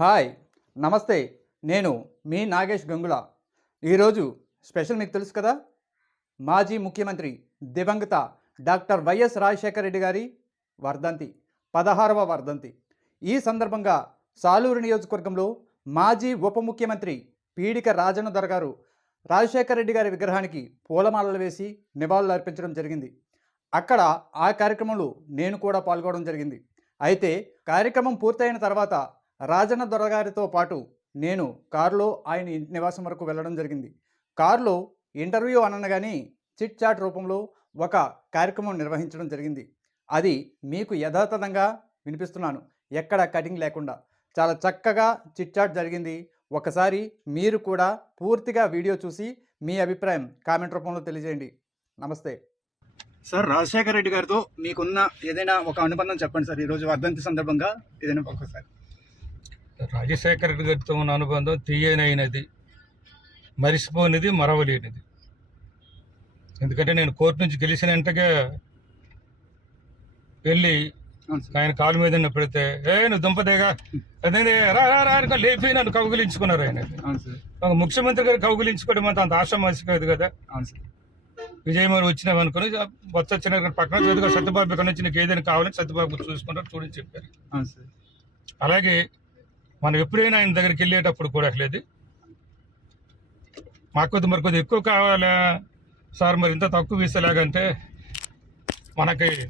Hi నమస్తే. నేను మీ నాగేష్ గంగుల. ఈరోజు స్పెషల్ మీకు తెలుసు కదా? మాజీ ముఖ్యమంత్రి దివంగత డాక్టర్ వైఎస్ రాజశేఖర రెడ్డి గారి వర్ధంతి పదహారవ వర్ధంతి. ఈ సందర్భంగా సాలూరు నియోజకవర్గంలో మాజీ ఉప ముఖ్యమంత్రి పీడిక రాజన్న దొర గారు రాజశేఖర రెడ్డి గారి విగ్రహానికి పూలమాలలు వేసి నివాళులు అర్పించడం జరిగింది. అక్కడ ఆ కార్యక్రమంలో నేను కూడా పాల్గొనడం జరిగింది. అయితే కార్యక్రమం పూర్తయిన తర్వాత రాజన్న దొరగారితో పాటు నేను కారులో ఆయన ఇంటి నివాసం వరకు వెళ్ళడం జరిగింది. కారులో ఇంటర్వ్యూ అనగానే చిట్ చాట్ రూపంలో ఒక కార్యక్రమం నిర్వహించడం జరిగింది. అది మీకు యథాతథంగా వినిపిస్తున్నాను. ఎక్కడ కటింగ్ లేకుండా. చాలా చక్కగా చిట్ చాట్ జరిగింది. ఒకసారి మీరు కూడా పూర్తిగా వీడియో చూసి మీ అభిప్రాయం కామెంట్ రూపంలో తెలియజేయండి. నమస్తే. సార్ రాజశేఖర రెడ్డి గారితో మీకున్న ఏదైనా ఒక అనుబంధం చెప్పండి సార్. ఈరోజు వర్ధంతి సందర్భంగా ఏదైనా ఒకసారి రాజశేఖర రెడ్డి గారితో ఉన్న అనుబంధం తీయనైనది మరిసిపోనిది మరవలేనిది. ఎందుకంటే నేను కోర్టు నుంచి గెలిచిన వెంటగా వెళ్ళి ఆయన కాలు మీద పెడితే ఏ నువ్వు దుంపదేగా అదే రా లేపి నన్ను కౌగిలించుకున్నారు ఆయన. ముఖ్యమంత్రి గారు కౌగిలించుకోవడం అంత అంత ఆశామాసి కాదు. కదా విజయమని వచ్చినాం అనుకుని వచ్చిన పక్కన చదువుగా సత్యబాబు ఇక్కడ నుంచి నీకు ఏదైనా కావాలని సత్యబాబు చూసుకుంటారు చూడని చెప్పారు. అలాగే మనం ఎప్పుడైనా ఆయన దగ్గరికి వెళ్ళేటప్పుడు కూడా లేదు. మాకు కొద్ది మరి కొద్ది ఎక్కువ కావాలా? సార్ మరి ఇంత తక్కువ ఇస్తేలాగంటే మనకి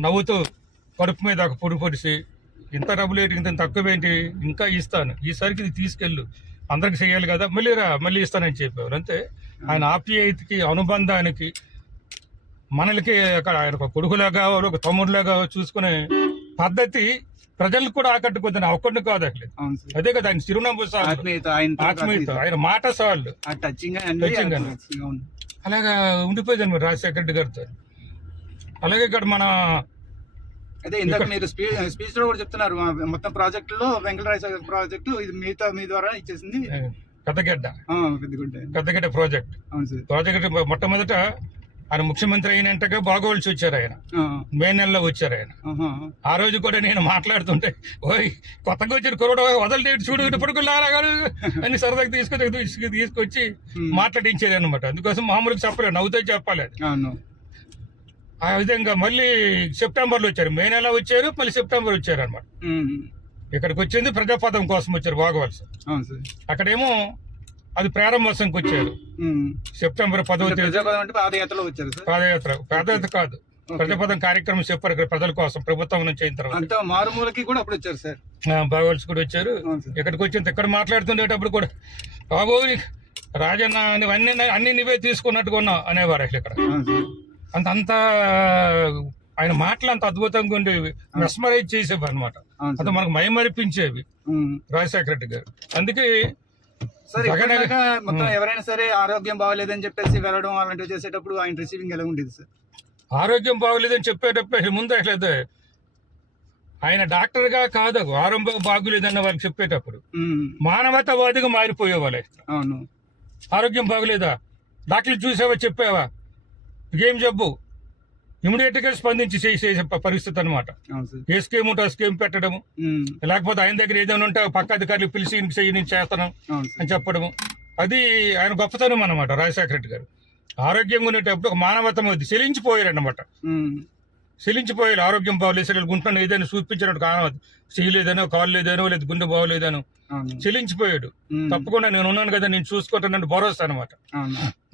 నవ్వుతూ కడుపు మీద ఒక పొడి పొడిసి ఇంత డబ్బులు ఏంటి ఇంత తక్కువ ఏంటి ఇంకా ఇస్తాను. ఈసారికి ఇది తీసుకెళ్ళు. అందరికి చేయాలి కదా మళ్ళీ రా మళ్ళీ ఇస్తానని చెప్పేవారు. అంతే. ఆయన ఆప్యాయతకి అనుబంధానికి మనలకి అక్కడ ఆయన ఒక కొడుకులాగా ఒక తమ్ముడులాగా చూసుకునే పద్ధతి ప్రజలకు కూడా ఆకట్టుకుంటుంది ఒక్కడిని కాదు అదే కదా ఆయన చిరునవ్వు ఆత్మీయత ఆయన మాట. అవును అలాగా ఉండిపోయింది మరి రాజశేఖర రెడ్డి గారితో. అలాగే ఇక్కడ మన అదే ఇందాక మీరు స్పీచ్ స్పీచ్లో కూడా చెప్తున్నారు మొత్తం ప్రాజెక్టులో వెంకటరాయ ప్రాజెక్టు ఇది మీతో మీ ద్వారా ఇచ్చేసింది. పెద్దగడ్డ పెద్దగడ్డ ప్రాజెక్ట్. ప్రాజెక్ట్ మొట్టమొదట ఆయన ముఖ్యమంత్రి అయినంటగా బాగోల్సి వచ్చారు ఆయన. మే నెలలో వచ్చారు ఆయన. ఆ రోజు కూడా నేను మాట్లాడుతుంటే ఓయ్ కొత్తగా వచ్చిన కురడు వదలటి చూడు ఇప్పుడు లాగాడు అని సరదాగా తీసుకొచ్చి తీసుకు- తీసుకొచ్చి. మాట్లాడించారు అనమాట అందుకోసం మామూలుగా చెప్పలేదు నవ్వుతో చెప్పాలి ఆ విధంగా మళ్ళీ సెప్టెంబర్లో వచ్చారు. మే నెల వచ్చారు మళ్ళీ సెప్టెంబర్ వచ్చారు అనమాట ఇక్కడికి వచ్చింది ప్రజాపదం కోసం వచ్చారు బాగోవలస అక్కడేమో అది ప్రారంభోత్సవంకి వచ్చారు. సెప్టెంబర్ పదవ తేదీ. పాదయాత్రలో వచ్చారు పాదయాత్ర. పాదయాత్ర కాదు. ప్రజాపదం కార్యక్రమం చెప్పారు ఇక్కడ ప్రజల కోసం ప్రభుత్వం నుంచి అయిన తర్వాత. మారుమూలకి కూడా అప్పుడు వచ్చారు సార్. బాగోల్స్ కూడా వచ్చారు. ఇక్కడికి వచ్చింది? ఇక్కడ మాట్లాడుతుండేటప్పుడు కూడా బాబు రాజన్న అన్ని అన్ని నువ్వే తీసుకున్నట్టుగా ఉన్నావు అనేవారు అసలు ఇక్కడ. అంత అంత ఆయన మాటలు అంత అద్భుతంగా ఉండేవి. మెస్మరైజ్ చేసేవి అనమాట అంత మనకు మైమరిపించేవి ఉమ్. రాజశేఖర రెడ్డి గారు. అందుకే సార్ ఇప్పటిదాకా మొత్తం. ఎవరైనా సరే ఆరోగ్యం బాగోలేదని చెప్పేసి వెళ్ళడం అలాంటివి చేసేటప్పుడు ఆయన రిసీవింగ్ ఎలా ఉండేది సార్? ఆరోగ్యం బాగోలేదని చెప్పేటప్పుడు ముందు అది ఆయన డాక్టర్గా కాదు ఆరోగ్యం బాగోలేదన్న వారికి చెప్పేటప్పుడు. మానవతావాదిగా మారిపోయేవాళ్ళే. అవును. ఆరోగ్యం బాగలేదా? డాక్టర్లు చూసావా చెప్పావా? ఏం జబ్బు? ఇమీడియట్గా స్పందించి చేసే పరిస్థితి అనమాట ఏ స్కీమ్ ఉంటే ఆ స్కీమ్ పెట్టడము? లేకపోతే ఆయన దగ్గర ఏదైనా ఉంటే పక్క అధికారులు పిలిచి నేను చేస్తాను అని చెప్పడము. అది ఆయన గొప్పతనం అనమాట రాజశేఖర రెడ్డి గారు. ఆరోగ్యంగా ఉండేటప్పుడు ఒక మానవతం అది చెలించిపోయారు అనమాట ఉమ్, చెలించిపోయారు ఆరోగ్యం బాగోలేదు. సరే గుంటను ఏదైనా చూపించినట్టు కానవద్దు. చెయ్యి లేదనో కాలు లేదనో లేదు గుండె బాగోలేదనో చెలించిపోయాడు తప్పకుండా నేను ఉన్నాను కదా నేను చూసుకుంటానని భరోసా అనమాట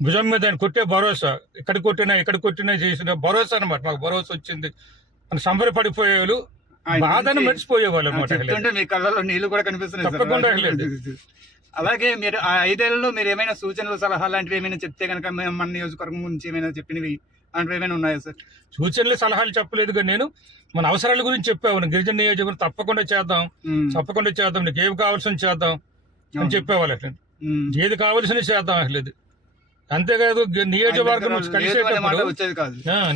భుజం మీద ఆయన కొట్టే భరోసా. ఇక్కడ కొట్టినా ఇక్కడ కొట్టినా చేసిన భరోసా అనమాట మాకు భరోసా వచ్చింది. అని సంబరపడిపోయేవాళ్ళు బాధను మర్చిపోయేవాళ్ళు అనమాట మీ కళ్ళలో కూడా కనిపిస్తున్నాయి. తప్పకుండా. అలాగే మీరు ఆ ఐదేళ్ళలో మీరు ఏమైనా సూచనలు సలహాలు లాంటివి ఏమైనా చెప్తే కనుక మన నియోజకవర్గం గురించి ఏమైనా చెప్పినవి అలాంటివి ఏమైనా ఉన్నాయా సార్? సూచనలు సలహాలు చెప్పలేదు కానీ నేను. మన అవసరాల గురించి చెప్పాను గిరిజన నియోజకవర్గం తప్పకుండా చేద్దాం. తప్పకుండా చేద్దాం. నీకు ఏవి కావాల్సిన చేద్దాం అని. చెప్పేవాళ్ళు అట్లా. ఏది కావాల్సిన చేద్దాం అసలు అంతేకాదు నియోజకవర్గం కలిసేటప్పుడు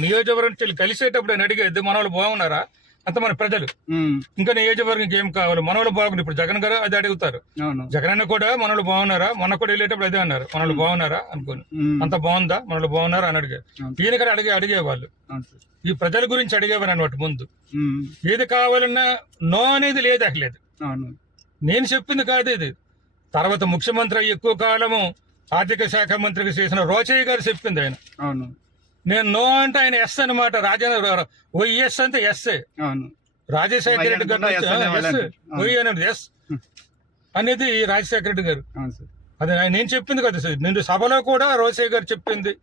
నియోజకవర్గం కలిసేటప్పుడు ఆయన అడిగేది మన వాళ్ళు బాగున్నారా? అంత మన ప్రజలు. ఇంకా నియోజకవర్గం ఏం కావాలి? మన వాళ్ళు బాగుంది ఇప్పుడు జగన్ గారు అది అడుగుతారు. అవును. జగనన్న కూడా మనలు బాగున్నారా? మొన్న కూడా వెళ్ళేటప్పుడు అదే అన్నారు. మనలు బాగున్నారా? అనుకోని. అంత బాగుందా? మనలు బాగున్నారా? అని అడిగారు. ఈయన కూడా అడిగే అడిగేవాళ్ళు. ఈ ప్రజల గురించి అడిగేవారు అనమాట ముందు. ఏది కావాలన్నా నో అనేది లేదు అవును. నేను చెప్పింది కాదు ఇది. తర్వాత ముఖ్యమంత్రి ఎక్కువ కాలము ఆర్థిక శాఖ మంత్రికి చేసిన రోచయ్య గారు చెప్పింది ఆయన. నేను నో అంటే ఆయన ఎస్ అనమాట రాజేంద్ర ఎస్ అంటే అవును. రాజశేఖర రెడ్డి గారు. వై. ఓయి అనేది ఎస్. అనేది రాజశేఖర రెడ్డి గారు. అది నేను చెప్పింది కదా సార్. నిండు సభలో కూడా రోసయ్య గారు చెప్పింది.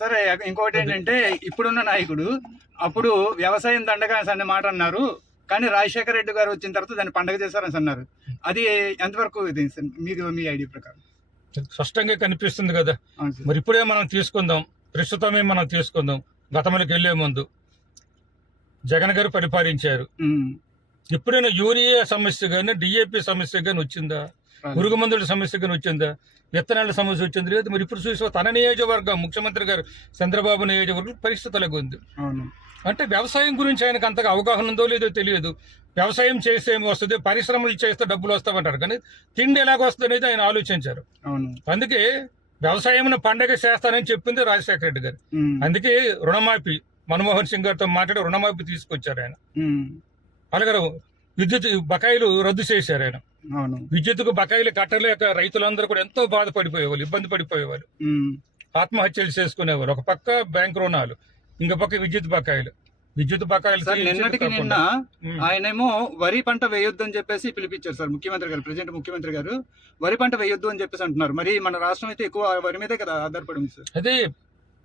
సరే ఇంకోటి ఏంటంటే ఇప్పుడున్న నాయకుడు అప్పుడు వ్యవసాయం దండగా అనే మాట అన్నారు. కానీ రాజశేఖర రెడ్డి గారు వచ్చిన తర్వాత దాన్ని పండగ చేశారని అన్నారు. అది ఎంతవరకు ఇది మీకు మీ ఐడియా ప్రకారం? స్పష్టంగా కనిపిస్తుంది కదా. మరి ఇప్పుడే మనం తీసుకుందాం. ప్రస్తుతమే మనం తీసుకుందాం. గతంలోకి వెళ్ళే ముందు. జగన్ గారు పరిపాలించారు. ఎప్పుడైనా యూరియా సమస్య కానీ డిఏపి సమస్య కానీ వచ్చిందా? పురుగు మందుల సమస్య కానీ వచ్చిందా? విత్తనాల సమస్య వచ్చింది లేదు. మరి ఇప్పుడు చూసి తన నియోజకవర్గం ముఖ్యమంత్రి గారు చంద్రబాబు నియోజకవర్గం పరిస్థితి అలాగ ఉంది అంటే వ్యవసాయం గురించి ఆయనకు అంతగా అవగాహన ఉందో లేదో తెలియదు. వ్యవసాయం చేస్తే ఏమి వస్తుంది? పరిశ్రమలు చేస్తే డబ్బులు వస్తామంటారు కానీ తిండి ఎలాగ వస్తుంది అనేది ఆయన ఆలోచించారు. అందుకే వ్యవసాయం పండగ చేస్తానని చెప్పింది రాజశేఖర రెడ్డి గారు. అందుకే రుణమాఫీ మన్మోహన్ సింగ్ గారితో మాట్లాడి రుణమాఫీ తీసుకొచ్చారు ఆయన. అలాగే విద్యుత్ బకాయిలు రద్దు చేశారు ఆయన. అవును. విద్యుత్తుకు బకాయిలు కట్టలేక రైతులందరూ కూడా ఎంతో బాధపడిపోయేవాళ్ళు ఇబ్బంది పడిపోయేవాళ్ళు. ఆత్మహత్యలు చేసుకునేవాళ్ళు. ఒక పక్క బ్యాంక్ రుణాలు ఇంక పక్క విద్యుత్ బకాయిలు. విద్యుత్ బకాయిలు నిన్నటికి నిన్న ఆయనేమో వరి పంట వేయొద్దు అని చెప్పేసి పిలిపించారు సార్ ముఖ్యమంత్రి గారు ప్రజెంట్ ముఖ్యమంత్రి గారు. వరి పంట వేయొద్దు అని చెప్పేసి అంటున్నారు. మరి మన రాష్ట్రం అయితే ఎక్కువ వరి మీదే కదా ఆధారపడి ఉంది సార్. అదే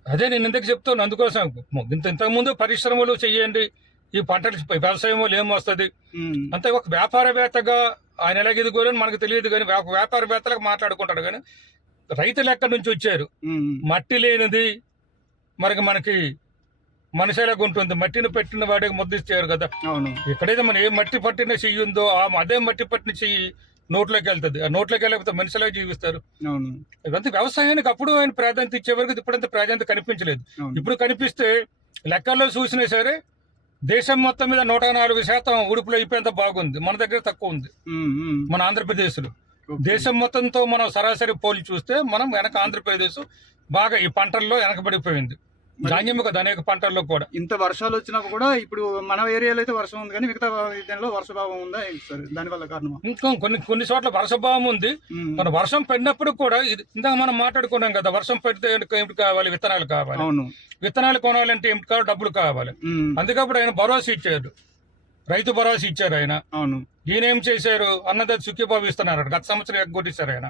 అదే నేను ఎందుకు చెప్తాను అందుకోసం ఇంత ఇంతకుముందు పరిశ్రమలు చెయ్యండి ఈ పంటలు వ్యవసాయం వల్ల ఏమొస్తుంది ఉమ్. అంతే ఒక వ్యాపారవేత్తగా ఆయన ఎలాగ ఎదుగురని మనకు తెలియదు కానీ వ్యాప- వ్యాపారవేత్తలకు మాట్లాడుకుంటాడు కానీ రైతులు ఎక్కడి నుంచి వచ్చారు. మట్టి లేనిది మనకి మనకి మనిషి ఎలాగ ఉంటుంది మట్టిని పెట్టిన వాడికి ముద్దిస్తారు కదా. ఎక్కడైతే మనం ఏ మట్టి పట్టిన చెయ్యి ఉందో ఆ అదే మట్టి పట్టిన చెయ్యి నోట్లోకి వెళ్తుంది. ఆ నోట్లోకి వెళ్ళకపోతే మనిషిలా జీవిస్తారు. ఇదంతా వ్యవసాయానికి అప్పుడు ఆయన ప్రాధాన్యత ఇచ్చే వరకు ఇప్పుడంత ప్రాధాన్యత కనిపించలేదు. ఇప్పుడు కనిపిస్తే లెక్కల్లో చూసినా సరే దేశం మొత్తం మీద నూట నాలుగు శాతం ఉడుపులు అయిపోయేంత బాగుంది. మన దగ్గర తక్కువ ఉంది. మన ఆంధ్రప్రదేశ్లో. దేశం మొత్తంతో మనం సరాసరి పోలి చూస్తే మనం వెనక ఆంధ్రప్రదేశ్ బాగా ఈ పంటల్లో వెనకబడిపోయింది. ధాన్యం కదా అనేక పంటల్లో కూడా. ఇంత వర్షాలు వచ్చినప్పుడు కూడా ఇప్పుడు మన ఏరియాలో అయితే వర్షం ఉంది కానీ మిగతా దీనిలో వర్షభావం ఉందా సార్? దానివల్ల కారణమా? ఇంకా కొన్ని కొన్ని చోట్ల వర్షభావం ఉంది. మన వర్షం పడినప్పుడు కూడా ఇది ఇందాక మనం మాట్లాడుకున్నాం కదా వర్షం పడితే ఏమిటి కావాలి? విత్తనాలు కావాలి. అవును. విత్తనాలు కొనాలంటే ఏమిటి కావాలి? డబ్బులు కావాలి. అందుకప్పుడు ఆయన భరోసా ఇచ్చారు. రైతు భరోసా ఇచ్చారు ఆయన. అవును. ఈయన ఏం చేశారు? అన్నదాత సుఖీబాబు ఇస్తున్నారు గత సంవత్సరం ఎగ్గొట్టేశారు ఆయన.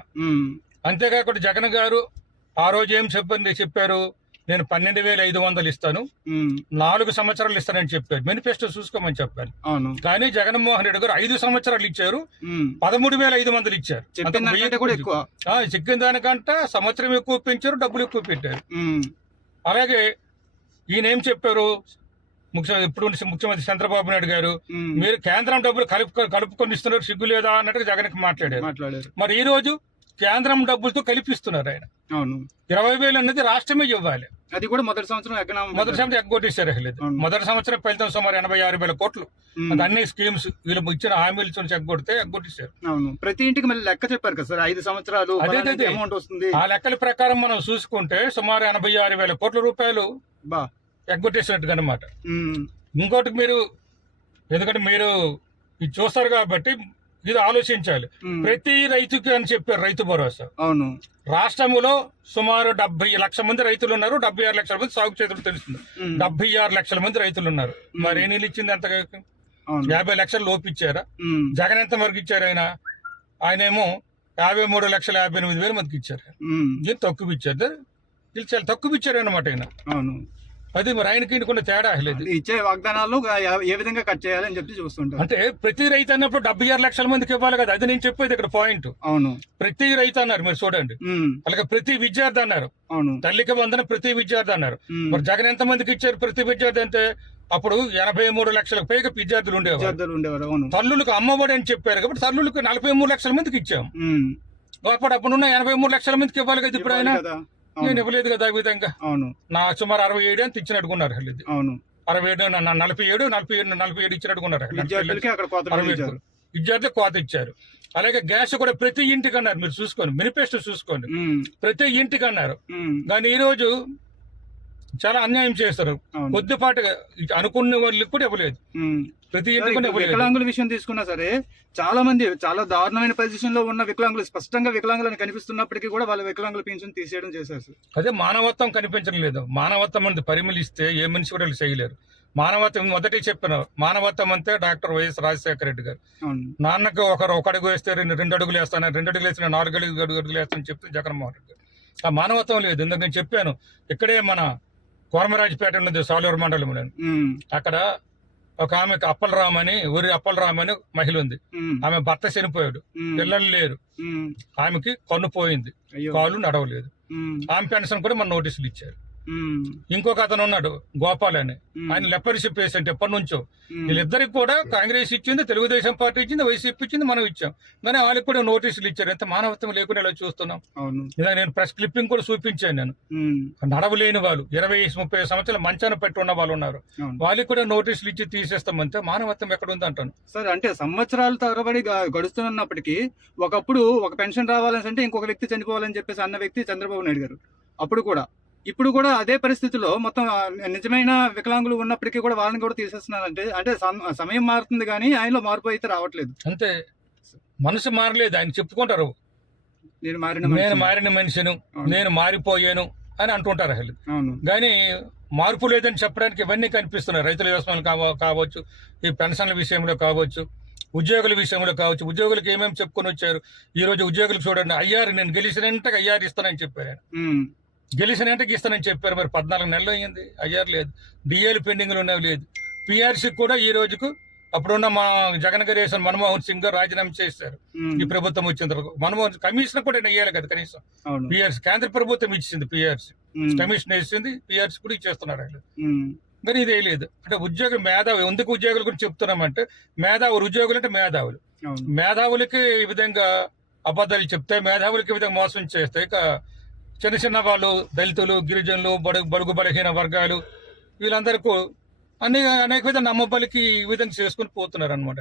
అంతేకాకుండా జగన్ గారు ఆ రోజు ఏం చెప్పండి చెప్పారు? నేను పన్నెండు వేల ఐదు వందలు ఇస్తాను. నాలుగు సంవత్సరాలు ఇస్తానని చెప్పారు. మేనిఫెస్టో చూసుకోమని చెప్పారు. అవును. కానీ జగన్మోహన్ రెడ్డి గారు ఐదు సంవత్సరాలు ఇచ్చారు. పదమూడు వేల ఐదు వందలు ఇచ్చారు. చెప్పిన దానికంటే సంవత్సరం ఎక్కువ పెంచారు డబ్బులు ఎక్కువ పెట్టారు. అలాగే ఈయన ఏం చెప్పారు? ముఖ్య ఇప్పుడు ముఖ్యమంత్రి చంద్రబాబు నాయుడు గారు. మీరు కేంద్రం డబ్బులు కలుపు కలుపుకొని ఇస్తున్నారు సిగ్గు లేదా అన్నట్టుగా జగన్కి మాట్లాడారు. మాట్లాడారు. మరి ఈ రోజు కేంద్రం డబ్బులతో కలిపిస్తున్నారు ఆయన. అవును. ఇరవై వేలు అనేది రాష్ట్రమే ఇవ్వాలి. అది కూడా మొదటి సంవత్సరం ఎకనామిక్ మొదటి సంవత్సరం ఎగ్గొట్టేశారు అసలు. మొదటి సంవత్సరం ఫలితం సుమారు ఎనభై ఆరు వేల కోట్లు. అన్ని స్కీమ్స్ వీళ్ళు ఇచ్చిన హామీలు చూసి ఎగ్గొడితే ఎగ్గొట్టేశారు. అవును. ప్రతి ఇంటికి మళ్ళీ లెక్క చెప్పారు కదా సార్? ఐదు సంవత్సరాలు అదే. అమౌంట్ వస్తుంది. ఆ లెక్కల ప్రకారం మనం చూసుకుంటే సుమారు ఎనభై ఆరు వేల కోట్ల రూపాయలు బా. ఎగ్గొట్టేసినట్టుగా అనమాట. ఇంకోటి మీరు ఎందుకంటే మీరు ఇది చూస్తారు కాబట్టి ఇది ఆలోచించాలి. ప్రతి రైతుకి అని చెప్పారు రైతు భరోసా. అవును. రాష్ట్రంలో సుమారు డెబ్బై లక్షల మంది రైతులు ఉన్నారు. డెబ్బై ఆరు లక్షల మంది సాగు చేతులు తెలుస్తుంది. డెబ్బై ఆరు లక్షల మంది రైతులు ఉన్నారు. మరి ఏ నీళ్ళు ఇచ్చింది ఎంత అవును. యాభై లక్షలు లోపు ఇచ్చారా. జగన్ ఎంత వరకు ఇచ్చారు ఆయన? ఆయన ఏమో యాభై మూడు లక్షల యాభై ఎనిమిది వేల మందికి ఇచ్చారు. ఇది తక్కువ ఇచ్చారు? వీళ్ళు చాలా తక్కువ ఇచ్చారు అనమాట ఆయన. అవును. అది మరి ఆయనకి ఈయనకున్న తేడా లేదు. ఇచ్చే వాగ్దానాలు ఏ- విధంగా కట్ చేయాలని చెప్పి చూస్తుంటారు. అంటే ప్రతి రైతు అన్నప్పుడు డెబ్బై ఆరు లక్షల మందికి ఇవ్వాలి కదా అది నేను చెప్పేది ఇక్కడ పాయింట్ అవును. ప్రతి రైతు అన్నారు మీరు చూడండి. అలాగే ప్రతి విద్యార్థి అన్నారు. అవును. తల్లికి వందన ప్రతి విద్యార్థి అన్నారు. మరి జగన్ ఎంత మందికి ఇచ్చారు ప్రతి విద్యార్థి అంటే అప్పుడు ఎనభై మూడు లక్షలకు పైగా విద్యార్థులు ఉండేవారు. తల్లులకు అమ్మఒడి అని చెప్పారు కాబట్టి తల్లులకు నలభై మూడు లక్షల మందికి ఇచ్చాం. అప్పుడు అప్పుడున్న ఎనభై మూడు లక్షల మందికి ఇవ్వాలి కదా ఇప్పుడు ఆయన? నేను ఇవ్వలేదు కదా విధంగా అవును. నా సుమారు అరవై ఏడు అని అసలు ఇది అవును. అరవై ఏడు నలభై ఏడు నలభై ఏడు నలభై ఏడు ఇచ్చినట్టుకున్నారు అసలు. విద్యార్థులకి కోత. ఇచ్చారు. అలాగే గ్యాస్ కూడా ప్రతి ఇంటికి అన్నారు. మీరు చూసుకోండి. మేనిఫెస్టో చూసుకోండి. ప్రతి ఇంటికి అన్నారు. కానీ ఈ రోజు చాలా అన్యాయం చేస్తారు. కొద్దిపాటిగా అనుకున్న వాళ్ళకి కూడా ఇవ్వలేదు. ప్రతి వికలాంగుల విషయం తీసుకున్నా సరే చాలా మంది చాలా దారుణమైన పొజిషన్లో ఉన్న వికలాంగులు స్పష్టంగా వికలాంగులని కనిపిస్తున్నప్పటికీ కూడా వాళ్ళ వికలాంగుల పెన్షన్ తీసేయడం చేశారు అదే మానవత్వం కనిపించడం లేదు. మానవత్వం అనేది పరిమళిస్తే ఏ మనిషి కూడా చేయలేరు. మానవత్వం మొదటి చెప్పిన మానవత్వం అంతే డాక్టర్ వైఎస్ రాజశేఖర రెడ్డి గారు. నాన్నకు ఒకరు ఒక అడుగు వేస్తే రెండు రెండు అడుగులు వేస్తాను రెండు అడుగులు వేసిన నాలుగు అడుగులు అడుగు అడుగులు వేస్తానని చెప్తే జగన్మోహన్ రెడ్డి గారు. ఆ మానవత్వం లేదు. ఎందుకు నేను చెప్పాను ఇక్కడే మన కోరమరాజపేట ఉన్నది సాలూరు మండలంలో ఉమ్. అక్కడ ఒక ఆమెకు అప్పలరామ్ అని ఊరి అప్పలరామ్ అని మహిళ ఉంది. ఆమె భర్త చనిపోయాడు. పిల్లలు లేరు. ఆమెకి కన్ను పోయింది కాలు నడవలేదు. ఆమె పెన్షన్ కూడా మన నోటీసులు ఇచ్చారు. ఇంకొక అతను ఉన్నాడు గోపాల్ అని. ఆయన లెపరిసి పేషెంట్ ఎప్పటి నుంచో. వీళ్ళిద్దరికి కూడా కాంగ్రెస్ ఇచ్చింది తెలుగుదేశం పార్టీ ఇచ్చింది వైసీపీ ఇచ్చింది మనం ఇచ్చాం. కానీ వాళ్ళకి కూడా నోటీసులు ఇచ్చారు. ఎంత మానవత్వం లేకుండా ఇలా చూస్తున్నాం. ఇలా నేను ప్రెస్ క్లిప్పింగ్ కూడా చూపించాను నేను. నడవలేని వాళ్ళు ఇరవై ముప్పై సంవత్సరాలు మంచాన పెట్టి ఉన్న వాళ్ళు ఉన్నారు. వాళ్ళకి కూడా నోటీసులు ఇచ్చి తీసేస్తామంటే మానవత్వం ఎక్కడ ఉంది అంటాను. సార్ అంటే సంవత్సరాల తరబడి గడుస్తున్నప్పటికీ ఒకప్పుడు ఒక పెన్షన్ రావాలని అంటే ఇంకొక వ్యక్తి చనిపోవాలని చెప్పేసి అన్న వ్యక్తి చంద్రబాబు నాయుడు గారు. అప్పుడు కూడా ఇప్పుడు కూడా అదే పరిస్థితిలో మొత్తం నిజమైన వికలాంగులు ఉన్నప్పటికీ కూడా వాళ్ళని కూడా తీసేస్తున్నారంటే అంటే సమ- సమయం మారుతుంది కానీ ఆయనలో మార్పు అయితే రావట్లేదు. అంతే మనసు మారలేదు. ఆయన చెప్పుకుంటారు. నేను మారిన నేను మనిషిని. మారిన మనిషిను. నేను మారిపోయాను అని అంటుంటారు అసలు. కానీ మార్పు లేదని చెప్పడానికి ఇవన్నీ కనిపిస్తున్నాయి. రైతుల వ్యవసాయాలు కావ కావచ్చు ఈ పెన్షన్ల విషయంలో కావచ్చు ఉద్యోగుల విషయంలో కావచ్చు. ఉద్యోగులకు ఏమేమి చెప్పుకొని వచ్చారు? ఈ రోజు ఉద్యోగులు చూడండి. అయ్యారు నేను గెలిచిన వెంటనే అయ్యారు ఇస్తానని చెప్పారు. గెలిచిన వెంటనే ఇస్తానని చెప్పారు. మరి పద్నాలుగు నెలలు అయ్యింది. అయ్యారు లేదు. డిఏలు పెండింగ్లు ఉన్నవి లేదు. పిఆర్సీ కూడా ఈ రోజుకు అప్పుడున్న మా జగన్ గారు వేసిన మన్మోహన్ సింగ్ గారు రాజీనామా చేశారు. ఈ ప్రభుత్వం వచ్చిన తర్వాత మన్మోహన్ కమిషన్ కూడా వేయాలి కదా కనీసం. పిఆర్సీ కేంద్ర ప్రభుత్వం ఇచ్చింది పిఆర్సీ. కమిషన్ వేసింది పిఆర్సీ కూడా ఇచ్చేస్తున్నారు ఆయన. కానీ ఇదే లేదు. అంటే ఉద్యోగం మేధావి ఎందుకు ఉద్యోగుల గురించి చెప్తున్నామంటే మేధావులు ఉద్యోగులు అంటే మేధావులు. మేధావులకి ఈ విధంగా అబద్ధాలు చెప్తే మేధావులకి ఈ విధంగా మోసం చేస్తే ఇక చిన్న చిన్న వాళ్ళు దళితులు గిరిజనులు బడుగు బడుగు బలహీన వర్గాలు వీళ్ళందరికీ అన్ని అనేక విధంగా నమ్మబలికి ఈ విధంగా చేసుకుని పోతున్నారు అనమాట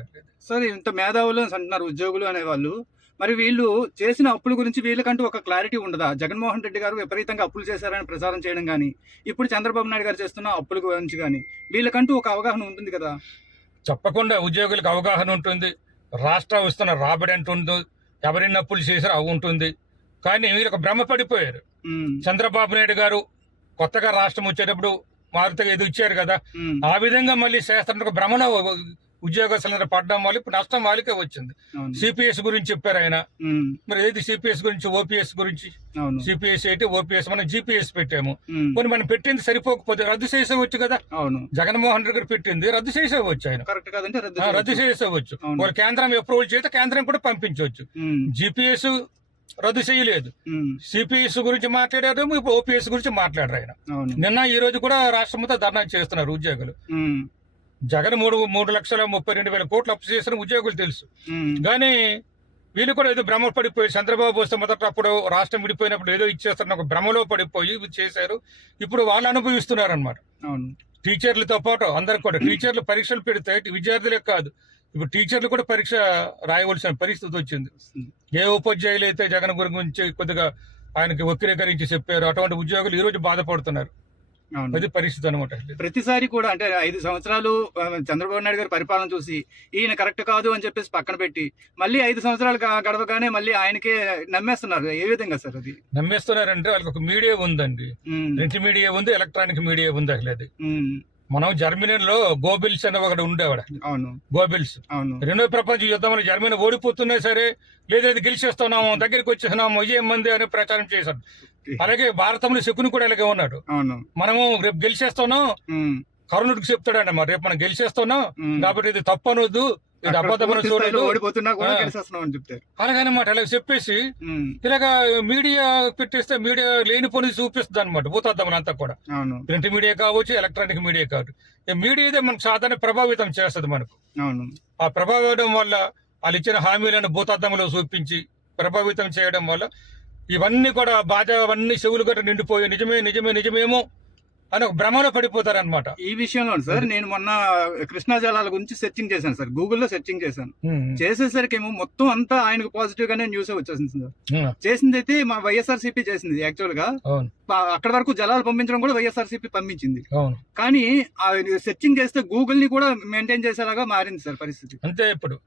సార్ ఇంత మేధావులు అని అంటున్నారు ఉద్యోగులు అనేవాళ్ళు. మరి వీళ్ళు చేసిన అప్పుల గురించి వీళ్ళకంటూ ఒక క్లారిటీ ఉండదా? జగన్మోహన్ రెడ్డి గారు విపరీతంగా అప్పులు చేశారని ప్రచారం చేయడం కానీ ఇప్పుడు చంద్రబాబు నాయుడు గారు చేస్తున్న అప్పుల గురించి కానీ వీళ్ళకంటూ ఒక అవగాహన ఉంటుంది కదా? తప్పకుండా ఉద్యోగులకు అవగాహన ఉంటుంది. రాష్ట్రం వస్తున్న రాబడి అంటుంది ఎవరిన్ని అప్పులు చేశారో అవి ఉంటుంది. కానీ వీళ్ళు ఒక భ్రమ పడిపోయారు. చంద్రబాబు నాయుడు గారు కొత్తగా రాష్ట్రం వచ్చేటప్పుడు మారుతిగా ఇది ఇచ్చారు కదా. ఆ విధంగా మళ్ళీ శాస్త్రం భ్రమణ ఉద్యోగస్తులందరూ పడడం వల్ల ఇప్పుడు నష్టం వాళ్ళకే వచ్చింది. సిపిఎస్ గురించి చెప్పారు ఆయన. మరి ఏది సిపిఎస్ గురించి ఓపీఎస్ గురించి? సిపిఎస్ అయితే ఓపీఎస్? మనం జీపీఎస్ పెట్టాము. కొన్ని మనం పెట్టింది సరిపోకపోతే రద్దు చేసేవచ్చు కదా? జగన్మోహన్ రెడ్డి గారు పెట్టింది రద్దు చేసేవచ్చు ఆయన. రద్దు. చేసేవచ్చు. ఒక కేంద్రం అప్రూవల్ చేస్తే కేంద్రం కూడా పంపించవచ్చు. జీపీఎస్ రద్దు చేయలేదు. సిపిఎస్ గురించి మాట్లాడారు ఇప్పుడు ఓపీఎస్ గురించి మాట్లాడారు ఆయన. నిన్న ఈ రోజు కూడా రాష్ట్రంతో ధర్నా చేస్తున్నారు ఉద్యోగులు. జగన్ మూడు మూడు లక్షల ముప్పై రెండు వేల కోట్లు అప్పు చేసిన ఉద్యోగులు తెలుసు. కానీ వీళ్ళు కూడా ఏదో భ్రమ పడిపోయి చంద్రబాబు వస్తే మొదట అప్పుడు రాష్ట్రం విడిపోయినప్పుడు ఏదో ఇచ్చేస్తున్న ఒక భ్రమలో పడిపోయి ఇవి చేశారు. ఇప్పుడు వాళ్ళు అనుభవిస్తున్నారు అనమాట టీచర్లతో పాటు అందరికి కూడా టీచర్లు పరీక్షలు పెడితే విద్యార్థులే కాదు ఇప్పుడు టీచర్లు కూడా పరీక్ష రాయవలసిన పరిస్థితి వచ్చింది. ఏ ఉపాధ్యాయులు అయితే జగన్ గురించి కొద్దిగా ఆయనకి వక్రీకరించి చెప్పారు అటువంటి ఉద్యోగులు ఈ రోజు బాధపడుతున్నారు. అది పరిస్థితి అనమాట ప్రతిసారి కూడా అంటే ఐదు సంవత్సరాలు చంద్రబాబు నాయుడు గారి పరిపాలన చూసి ఈయన కరెక్ట్ కాదు అని చెప్పేసి పక్కన పెట్టి మళ్ళీ ఐదు సంవత్సరాలు గడవగానే మళ్ళీ ఆయనకే నమ్మేస్తున్నారు. ఏ విధంగా సార్ అది? నమ్మేస్తున్నారంటే వాళ్ళకి ఒక మీడియా ఉందండి. ప్రింట్ మీడియా ఉంది ఎలక్ట్రానిక్ మీడియా ఉంది అసలు అది. మనం జర్మనీలో గోబిల్స్ అనే ఒకడు ఉండేవాడు. అవును. గోబిల్స్. అవును. రెండో ప్రపంచ యుద్ధంలో జర్మనీ ఓడిపోతున్నా సరే లేదేది గెలిచేస్తున్నాము దగ్గరికి వచ్చేస్తున్నాము విజయం మంది అని ప్రచారం చేశారు అలాగే భారతంలో శకుని కూడా ఇలాగే ఉన్నాడు. అవును. మనము రేపు గెలిచేస్తున్నాం. కరుణుడికి చెప్తాడండి మరి రేపు మనం గెలిచేస్తున్నాం. కాబట్టి ఇది తప్పు ఓడిపోతున్నా కూడా చెప్తారు. అలా చెప్పేసి ఇలాగా మీడియా పెట్టేస్తే మీడియా లేని పని చూపిస్తుంది అనమాట భూతద్దం అంతా కూడా. ప్రింట్ మీడియా కావచ్చు ఎలక్ట్రానిక్ మీడియా కావచ్చు. మీడియా ఇదే మనకు సాధారణ ప్రభావితం చేస్తుంది మనకు. ఆ ప్రభావితం వల్ల వాళ్ళు ఇచ్చిన హామీలను భూతద్దంలో చూపించి ప్రభావితం చేయడం వల్ల ఇవన్నీ కూడా బాధ అవన్నీ చెవులు గట్ట నిండిపోయి నిజమే నిజమే నిజమేమో అని ఒక భ్రమలో పడిపోతారనమాట ఈ విషయంలో సార్ నేను మొన్న కృష్ణా జలాల గురించి సెర్చింగ్ చేశాను సార్ గూగుల్లో సెర్చింగ్ చేశాను. చేసేసరికి ఏమో మొత్తం అంతా ఆయనకు పాజిటివ్ గానే న్యూస్ వచ్చేసింది సార్. చేసింది అయితే మా వైఎస్ఆర్సీపీ చేసింది యాక్చువల్గా. అక్కడ వరకు జలాలు పంపించడం కూడా వైఎస్ఆర్సీపీ పంపించింది. అవును. కానీ ఆ సెర్చింగ్ చేస్తే గూగుల్ని కూడా మెయింటైన్ చేసేలాగా మారింది సార్ పరిస్థితి. అంతే ఇప్పుడు.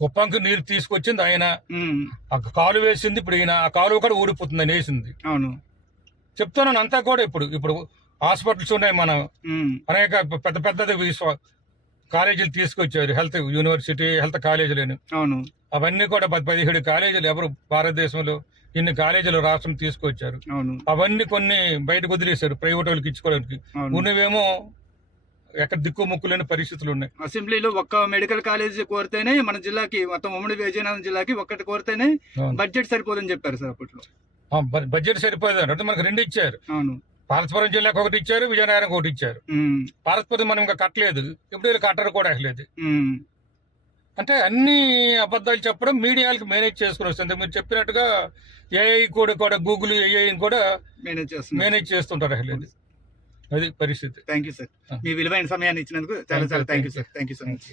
కుప్పంకి నీరు తీసుకొచ్చింది ఆయన. కాలు వేసింది ఇప్పుడు ఈయన ఆ కాలువ కూడా ఊడిపోతుంది అని వేసింది. అవును. చెప్తున్నాను అంతా కూడా ఇప్పుడు. ఇప్పుడు హాస్పిటల్స్ ఉన్నాయి మనం. అనేక పెద్ద పెద్ద విశ్వ కాలేజీలు తీసుకొచ్చారు. హెల్త్ యూనివర్సిటీ హెల్త్ కాలేజీలని. అవును. అవన్నీ కూడా పది పదిహేడు కాలేజీలు ఎవరు భారతదేశంలో ఇన్ని కాలేజీలు రాష్ట్రం తీసుకొచ్చారు. అవును. అవన్నీ కొన్ని బయటకు వదిలేశారు. ప్రైవేట్ వాళ్ళకి ఇచ్చుకోవడానికి. ఉన్నవేమో ఎక్కడ దిక్కు ముక్కు లేని పరిస్థితులు ఉన్నాయి. అసెంబ్లీలో ఒక్క మెడికల్ కాలేజ్ కోరితేనే మన జిల్లాకి మొత్తం ఉమ్మడి విజయనగరం జిల్లాకి ఒక్కటి కోరితేనే. బడ్జెట్ సరిపోదని చెప్పారు సార్ అప్పట్లో. బడ్జెట్ సరిపోదు అంటే మనకు రెండు ఇచ్చారు. అవును. పార్వతీపురం జిల్లాకు ఒకటి ఇచ్చారు విజయనగరం ఒకటి ఇచ్చారు. పార్వతీపురం మనం ఇంకా కట్టలేదు. ఇప్పుడు వీళ్ళు కట్టరు కూడా లేదు ఉమ్, అంటే అన్ని అబద్ధాలు చెప్పడం మీడియాలకు మేనేజ్ చేసుకుని వస్తుంది. మీరు చెప్పినట్టుగా ఏఐ కూడా కూడా గూగుల్ ఏఐ కూడా మేనేజ్ చేస్తున్నాం మేనేజ్ చేస్తుంటారు అసలు అది పరిస్థితి. Thank you sir. మీ విలువైన సమయాన్ని ఇచ్చినందుకు చాలా చాలా thank you sir. Thank you so much.